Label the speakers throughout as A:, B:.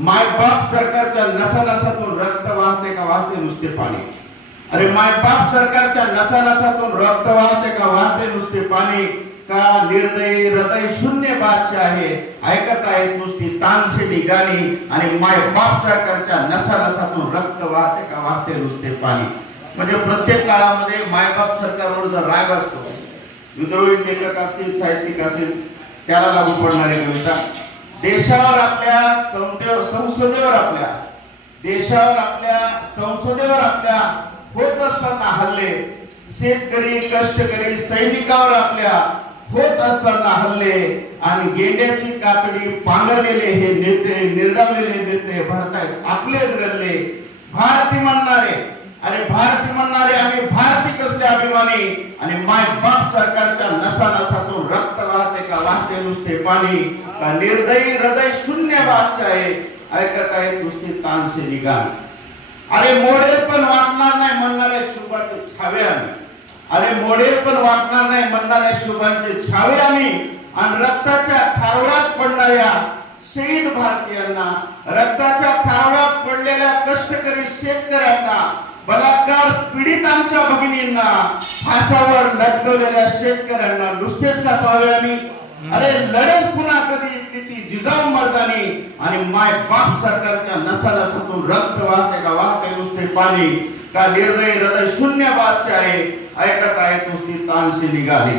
A: माय बाप सरकारच्या नसा नसातून रक्त वाहते का वाहते नुसते पाणी? अरे माय बाप सरकारच्या नसा नसातून रक्त वाहते का वाहते नुसते पाणी? का निर्दयी हृदय शून्य बादशाह आहे? ऐकत आहेत नुसती तानसेनी गाणी आणि माय बाप सरकारच्या नसा नसातून रक्त वाहते का वाहते नुसते पाणी? म्हणजे प्रत्येक काळामध्ये मायबाप सरकारवर जर राग असतो विद्रोही लेखक असतील साहित्यिक असतील त्याला लागू पडणारे कवी देशावर आपल्या संसदेवर आपल्या देशावर आपल्या संसदेवर आपल्या होत असताना हल्ले शेतकरी कष्टकरी सैनिकावर आपल्या होत असताना हल्ले आणि गेंड्याची कातडी पांघरलेले हे नेते निर्डावलेले नेते भारतात आपलेच गल्ले. भारती म्हणणारे. अरे भारती म्हणणारे आम्ही भारती कसले अभिमानी आणि माय बाप सरकारच्या नसा नसातून रक्त वाहते नुसते पाणी का निर्दयी हृदय शून्य बादशाह आहे. ऐकत आहे नुसते तानसे निगाल अरे मोडेल पण वाटणार नाही म्हणणाऱ्या शुभाचे छावे आम्ही. अरे मोडेल पण वाटणार नाही म्हणणाऱ्या शुभांचे छावे आम्ही. आणि रक्ताच्या थारोळ्यात पडणाऱ्या शहीद भारतीयांना रक्ताच्या थारोळ्यात पडलेल्या कष्टकरी शेतकऱ्यांना बलात्कार पीडित आमच्या भगिनींना फासावर लटकवलेल्या शेतकऱ्यांना नुसतेच का पावे आम्ही. अरे लढत पुन्हा कधी तिची जिजाऊ मर्दानी आणि माय बाप सरकारच्या नसाला छातून रक्त वाहते का? वाहते नुसते पाणी. का निर्दयी हृदय शून्य बादशे आहे? ऐकत आहे नुसती तानशी निघाली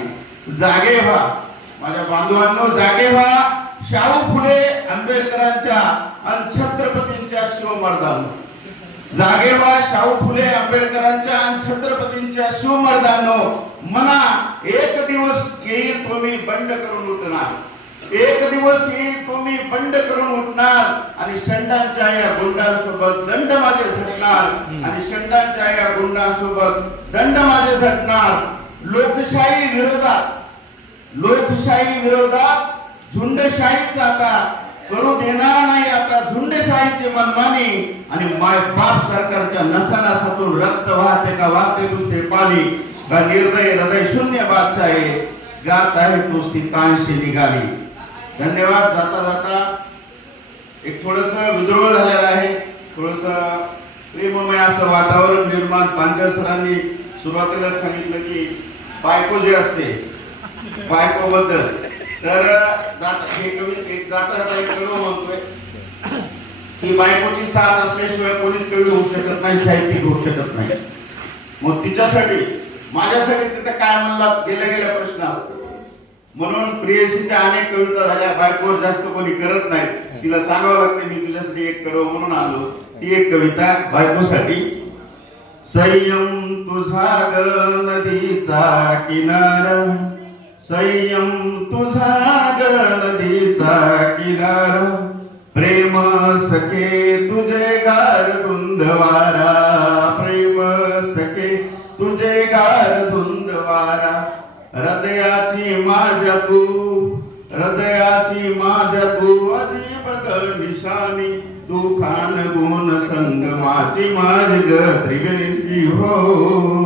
A: जागे व्हा. माझ्या बांधवांनो जागे व्हा. शाहू फुले आंबेडकरांच्या आणि छत्रपतींच्या शिवमर्दानो. जागे व्हा शाहू फुले आंबेडकरांच्या आणि छत्रपतींच्या शिवमर्दानो मना एक दिवस येईल तुम्ही बंड करून उठणार. एक दिवस येईल तुम्ही बंड करून उठणार आणि शंडांच्या या गुंडांसोबत दंड माझे झटणार. आणि शंडांच्या या गुंडांसोबत दंड माझे झटणार. लोकशाही विरोधात लोकशाही विरोधात झुंडशाहीचा आता करू देणार नाही आता झुंडशाहीची मनमानी आणि माय बाप सरकारच्या नसानसातून रक्त वाहते का वाहते दुसते पाणी? का निर्दय हृदय शून्य बादशाह? आहे गात आहे नुसती तानशी निघाली. धन्यवाद. जाता जाता एक थोडस विद्रोह झालेला आहे. थोडस प्रेममय असं वातावरण निर्माण. पांचाळ सरांनी सुरुवातीला सांगितलं की बायको जे असते बायको बद्दल तर जात हे कवी जाता जाता एक कवी म्हणतोय. की बायकोची साथ असल्याशिवाय कोणीच कवी होऊ शकत नाही साहित्यिक होऊ शकत नाही. मग तिच्यासाठी माझ्यासाठी तिथं काय म्हणला गेल्या गेल्या प्रश्न असतो म्हणून प्रियसीच्या अनेक कविता झाल्या बायकोवर जास्त कोणी करत नाही. तिला सांगावं लागतं मी तुझ्यासाठी एक कडव म्हणून आलो. ती एक कविता बायकोसाठी. संयम तुझा ग नदीचा किनारा. संयम तुझा ग नदीचा किनारा. प्रेम सके तुझे गार धुंदवारा. प्रेम सके तुझे गार धुंदवारा. हृदयाची माझ्या तू हृदयाची माझ्या तू. अजीब निशानी तू खान गुण संगमाची माझी ग त्रिवेणी हो.